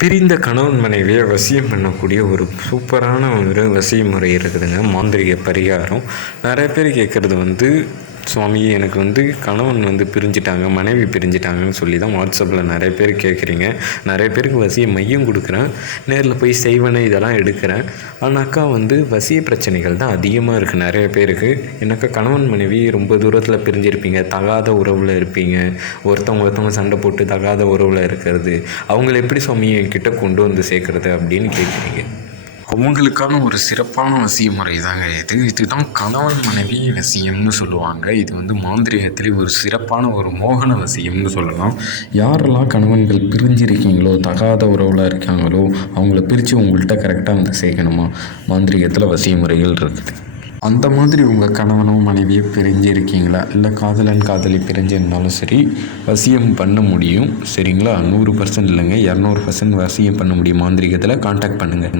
பிரிந்த கணவன் மனைவியை வசியம் பண்ணக்கூடிய ஒரு சூப்பரான ஒரு வசிய முறை இருக்குதுங்க. மாந்திரிக பரிகாரம். நிறைய பேர் கேட்குறது சுவாமி எனக்கு கணவன் பிரிஞ்சிட்டாங்க, மனைவி பிரிஞ்சிட்டாங்கன்னு சொல்லி தான் வாட்ஸ்அப்பில் நிறைய பேர் கேட்குறீங்க. நிறைய பேருக்கு வசிய மையம் கொடுக்குறேன், நேரில் போய் செய்வனை இதெல்லாம் எடுக்கிறேன். ஆனாக்கா வசிய பிரச்சனைகள் தான் அதிகமாக இருக்குது நிறைய பேருக்கு. எனக்கு கணவன் மனைவி ரொம்ப தூரத்தில் பிரிஞ்சிருப்பீங்க, தகாத உறவில் இருப்பீங்க, ஒருத்தவங்க சண்டை போட்டு தகாத உறவில் இருக்கிறது, அவங்கள எப்படி சுவாமி என்கிட்ட கொண்டு வந்து சேர்க்குறது அப்படின்னு கேட்குறீங்க. அவங்களுக்கான ஒரு சிறப்பான வசிய முறை தாங்க இதுதான் கணவன் மனைவி வசியம்னு சொல்லுவாங்க. இது மாந்திரிகத்திலே ஒரு சிறப்பான ஒரு மோகன வசியம்னு சொல்லலாம். யாரெல்லாம் கணவன்கள் பிரிஞ்சிருக்கீங்களோ, தகாத உறவில் இருக்காங்களோ, அவங்கள பிரித்து உங்கள்கிட்ட கரெக்டாக சேர்க்கணுமா, மாந்திரிகத்தில் வசிய முறைகள் இருக்குது. அந்த மாதிரி உங்கள் கணவனோ மனைவியோ பிரிஞ்சிருக்கீங்களா, இல்லை காதலன் காதலி பிரிஞ்சிருந்தாலும் சரி, வசியம் பண்ண முடியும். சரிங்களா? 100% இல்லைங்க, 200% வசியம் பண்ண முடியும். மாந்திரிகத்தில் கான்டாக்ட் பண்ணுங்கள்.